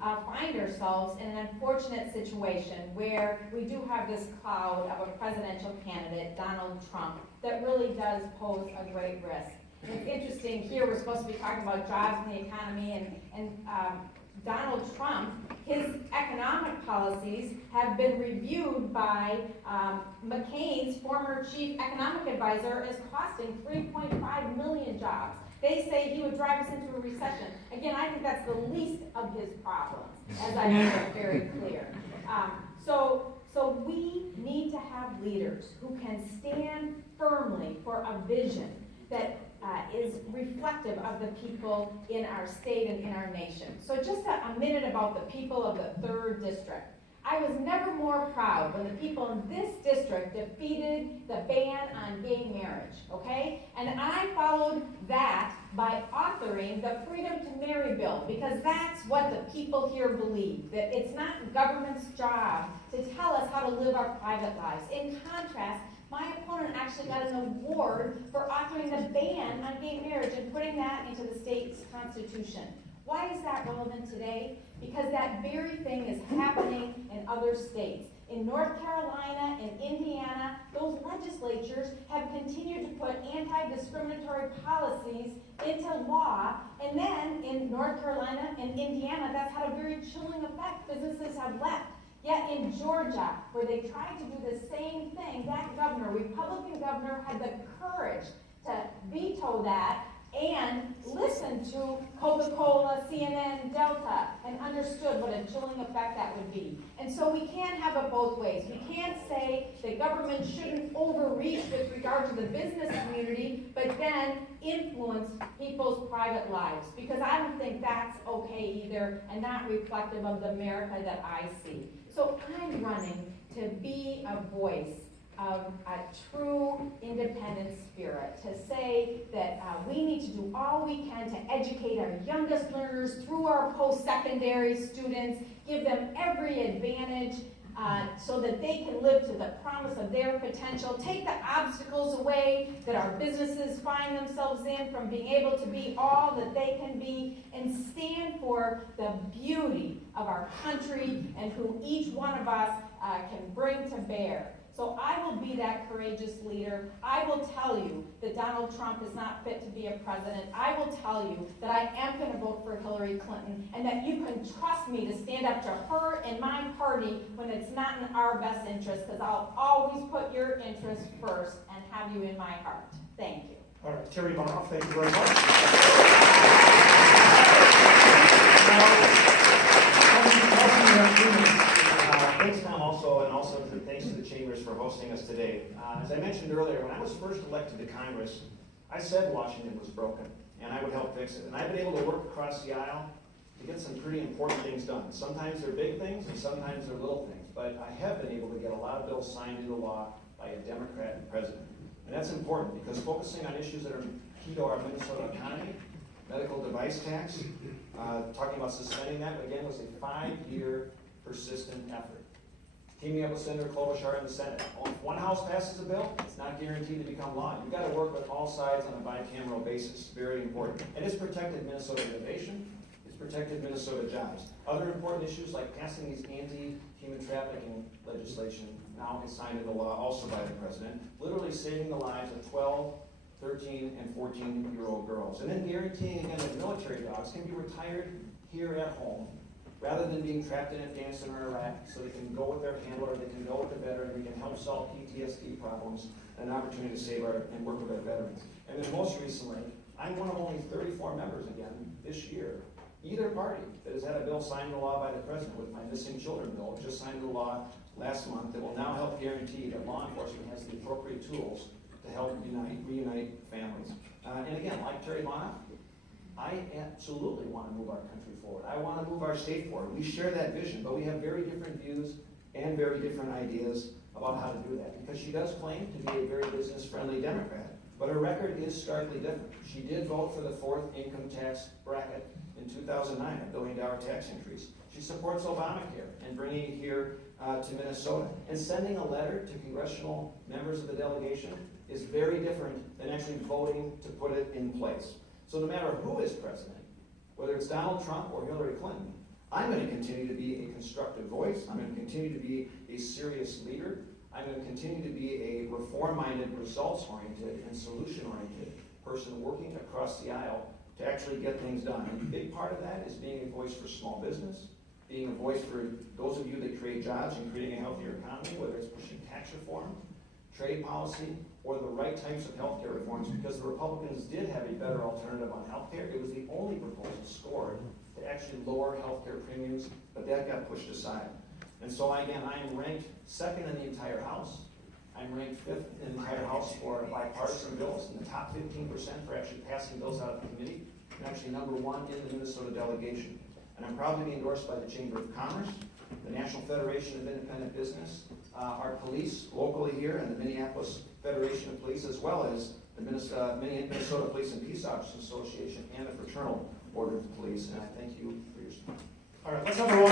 find ourselves in an unfortunate situation where we do have this cloud of a presidential candidate, Donald Trump, that really does pose a great risk. And it's interesting, here we're supposed to be talking about jobs and the economy, and Donald Trump, his economic policies have been reviewed by McCain's former chief economic advisor as costing 3.5 million jobs. They say he would drive us into a recession. Again, I think that's the least of his problems, as I make it very clear. So we need to have leaders who can stand firmly for a vision that is reflective of the people in our state and in our nation. So just a minute about the people of the 3rd District. I was never more proud when the people in this district defeated the ban on gay marriage, okay? And I followed that by authoring the Freedom to Marry bill, because that's what the people here believe, that it's not government's job to tell us how to live our private lives. In contrast, my opponent actually got an award for authoring the ban on gay marriage and putting that into the state's constitution. Why is that relevant today? Because that very thing is happening in other states. In North Carolina and Indiana, those legislatures have continued to put anti-discriminatory policies into law, and then in North Carolina and Indiana, that's had a very chilling effect. Businesses have left. Yet in Georgia, where they tried to do the same thing, that governor, Republican governor, had the courage to veto that and listen to Coca-Cola, CNN, Delta, and understood what a chilling effect that would be. And so we can't have it both ways. We can't say that government shouldn't overreach with regard to the business community, but then influence people's private lives, because I don't think that's okay either, and not reflective of the America that I see. So I'm running to be a voice of a true independent spirit, to say that we need to do all we can to educate our youngest learners through our post-secondary students, give them every advantage so that they can live to the promise of their potential, take the obstacles away that our businesses find themselves in from being able to be all that they can be, and stand for the beauty of our country and who each one of us can bring to bear. So I will be that courageous leader. I will tell you that Donald Trump is not fit to be a president. I will tell you that I am going to vote for Hillary Clinton, and that you can trust me to stand up to her and my party when it's not in our best interest, because I'll always put your interests first and have you in my heart. Thank you. All right, Terri Bonoff, thank you very much. Thanks, Tom, and also thanks to the Chambers for hosting us today. As I mentioned earlier, when I was first elected to Congress, I said Washington was broken, and I would help fix it. And I've been able to work across the aisle to get some pretty important things done. Sometimes they're big things, and sometimes they're little things. But I have been able to get a lot of bills signed into law by a Democrat president. And that's important, because focusing on issues that are key to our Minnesota economy, medical device tax, talking about suspending that, again, was a 5-year persistent effort. Teaming up with Senator Klobuchar in the Senate. If one house passes a bill, it's not guaranteed to become law. You've got to work with all sides on a bicameral basis. Very important. And it's protected Minnesota innovation. It's protected Minnesota jobs. Other important issues like passing these anti-human trafficking legislation now is signed into law also by the president, literally saving the lives of 12, 13, and 14-year-old girls. And then guaranteeing again that military dogs can be retired here at home, rather than being trapped in Afghanistan or Iraq, so they can go with their handler, they can go with the veteran, we can help solve PTSD problems, and an opportunity to save and work with our veterans. And then most recently, I'm one of only 34 members again this year, either party, that has had a bill signed into law by the president, with my missing children bill, just signed into law last month, that will now help guarantee that law enforcement has the appropriate tools to help reunite families. And again, like Terri Bonoff, I absolutely want to move our country forward. I want to move our state forward. We share that vision, but we have very different views and very different ideas about how to do that. Because she does claim to be a very business-friendly Democrat, but her record is starkly different. She did vote for the 4th income tax bracket in 2009, a $1 billion tax increase. She supports Obamacare and bringing it here to Minnesota. And sending a letter to congressional members of the delegation is very different than actually voting to put it in place. So no matter who is president, whether it's Donald Trump or Hillary Clinton, I'm going to continue to be a constructive voice. I'm going to continue to be a serious leader. I'm going to continue to be a reform-minded, results-oriented, and solution-oriented person working across the aisle to actually get things done. And a big part of that is being a voice for small business, being a voice for those of you that create jobs and creating a healthier economy, whether it's pushing tax reform, trade policy, or the right types of healthcare reforms, because the Republicans did have a better alternative on healthcare. It was the only proposal scored to actually lower healthcare premiums, but that got pushed aside. And so again, I am ranked second in the entire House. I'm ranked fifth in the entire House for bipartisan bills, in the top 15% for actually passing bills out of the committee, and actually number one in the Minnesota delegation. And I'm proud to be endorsed by the Chamber of Commerce, the National Federation of Independent Business, our police locally here, and the Minneapolis Federation of Police, as well as the Minnesota Police and Peace Officers Association and the Fraternal Order of Police. And I thank you for your support. All right, let's have a roll